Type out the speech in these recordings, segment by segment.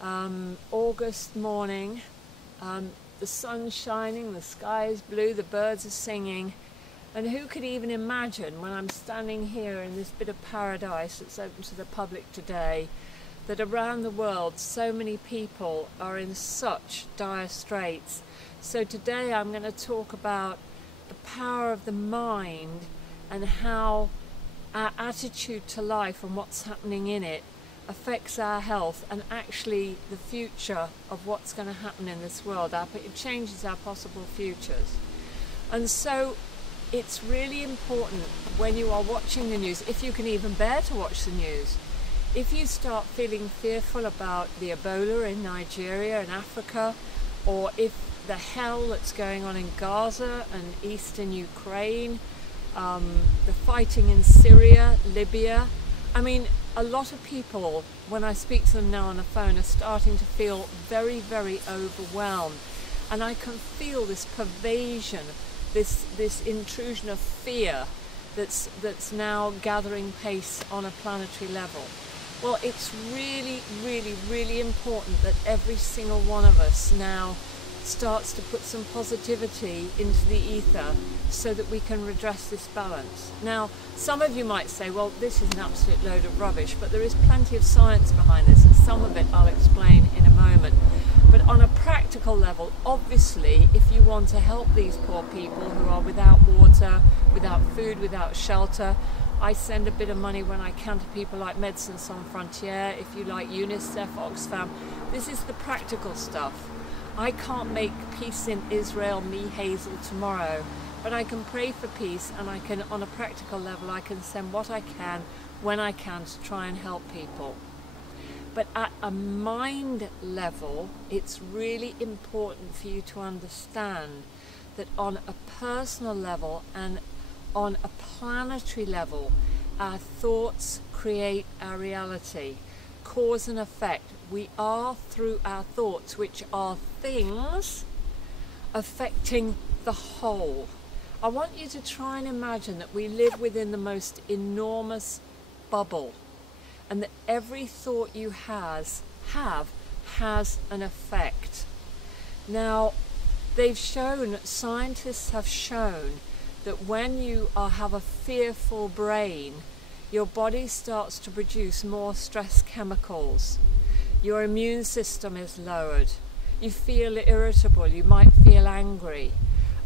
August morning. The sun's shining, the sky is blue, the birds are singing. And who could even imagine, when I'm standing here in this bit of paradise that's open to the public today, that around the world so many people are in such dire straits. So today I'm going to talk about the power of the mind and how our attitude to life and what's happening in it affects our health and actually the future of what's going to happen in this world. It changes our possible futures. And so it's really important when you are watching the news, if you can even bear to watch the news, if you start feeling fearful about the Ebola in Nigeria and Africa, or if the hell that's going on in Gaza and eastern Ukraine, the fighting in Syria, Libya, I mean, a lot of people, when I speak to them now on the phone, are starting to feel very, very overwhelmed. And I can feel this pervasion, this intrusion of fear that's now gathering pace on a planetary level. Well, it's really, really, really important that every single one of us now starts to put some positivity into the ether so that we can redress this balance. Now, some of you might say, well, this is an absolute load of rubbish, but there is plenty of science behind this, and some of it I'll explain in a moment. But on a practical level, obviously, if you want to help these poor people who are without water, without food, without shelter, I send a bit of money when I can to people like Médecins Sans Frontières, if you like UNICEF, Oxfam. This is the practical stuff. I can't make peace in Israel, me, Hazel, tomorrow, but I can pray for peace, and I can, on a practical level, I can send what I can, when I can, to try and help people. But at a mind level, it's really important for you to understand that on a personal level and on a planetary level, our thoughts create our reality. Cause and effect. We are, through our thoughts, which are things, affecting the whole. I want you to try and imagine that we live within the most enormous bubble, and that every thought you have has an effect. Now, scientists have shown that when you have a fearful brain, your body starts to produce more stress chemicals. Your immune system is lowered. You feel irritable, you might feel angry.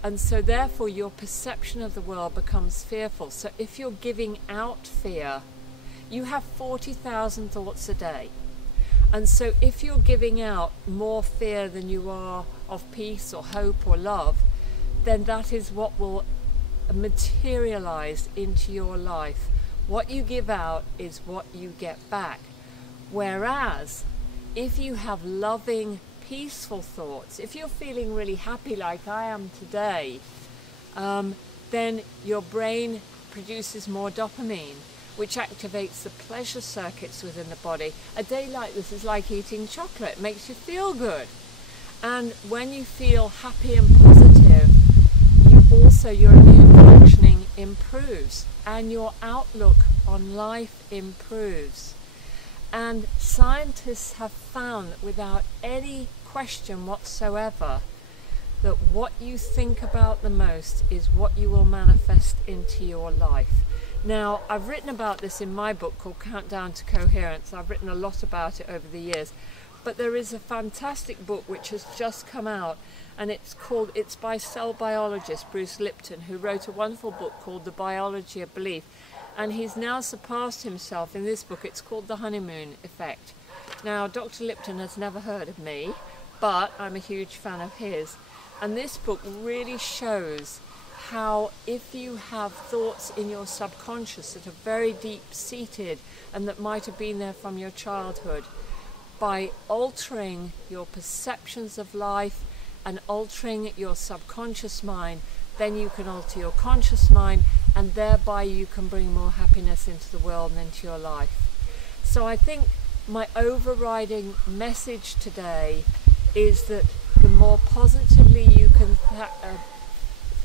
And so therefore your perception of the world becomes fearful. So if you're giving out fear, you have 40,000 thoughts a day. And so if you're giving out more fear than you are of peace or hope or love, then that is what will materialize into your life. What you give out is what you get back. Whereas if you have loving, peaceful thoughts, if you're feeling really happy like I am today, then your brain produces more dopamine, which activates the pleasure circuits within the body. A day like this is like eating chocolate. It makes you feel good. And when you feel happy and positive, your immune functioning improves and your outlook on life improves. And scientists have found that without any question whatsoever, that what you think about the most is what you will manifest into your life. Now, I've written about this in my book called Countdown to Coherence. I've written a lot about it over the years. But there is a fantastic book which has just come out, and it's by cell biologist Bruce Lipton, who wrote a wonderful book called The Biology of Belief. And he's now surpassed himself in this book. It's called The Honeymoon Effect. Now, Dr. Lipton has never heard of me, but I'm a huge fan of his. And this book really shows how if you have thoughts in your subconscious that are very deep-seated and that might have been there from your childhood, by altering your perceptions of life and altering your subconscious mind, then you can alter your conscious mind, and thereby you can bring more happiness into the world and into your life. So I think my overriding message today is that the more positively you can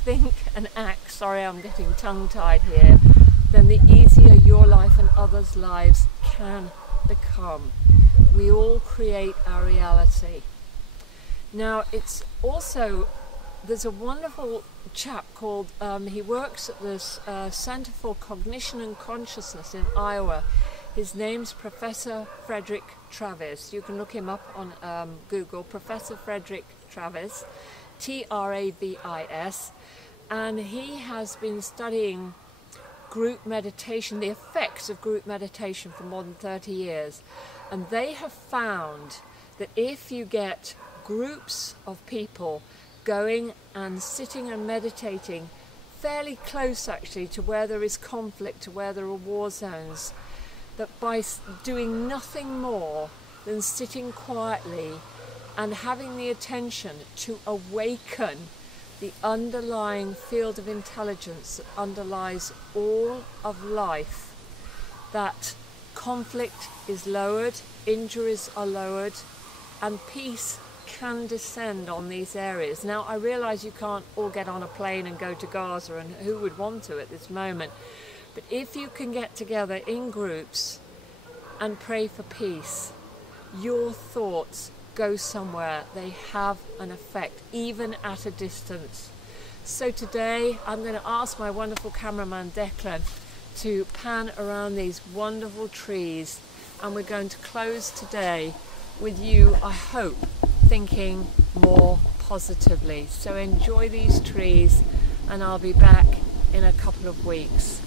think and act, sorry I'm getting tongue-tied here, then the easier your life and others' lives can become. We all create our reality. Now, it's also, there's a wonderful chap called, he works at this Center for Cognition and Consciousness in Iowa. His name's Professor Frederick Travis. You can look him up on Google, Professor Frederick Travis, Travis, and he has been studying group meditation, the effects of group meditation for more than 30 years. And they have found that if you get groups of people going and sitting and meditating fairly close actually to where there is conflict, to where there are war zones, that by doing nothing more than sitting quietly and having the attention to awaken the underlying field of intelligence that underlies all of life, that conflict is lowered, injuries are lowered, and peace can descend on these areas. Now, I realise you can't all get on a plane and go to Gaza, and who would want to at this moment, but if you can get together in groups and pray for peace, your thoughts go somewhere. They have an effect, even at a distance. So today I'm going to ask my wonderful cameraman Declan to pan around these wonderful trees, and we're going to close today with you, I hope, thinking more positively. So enjoy these trees, and I'll be back in a couple of weeks.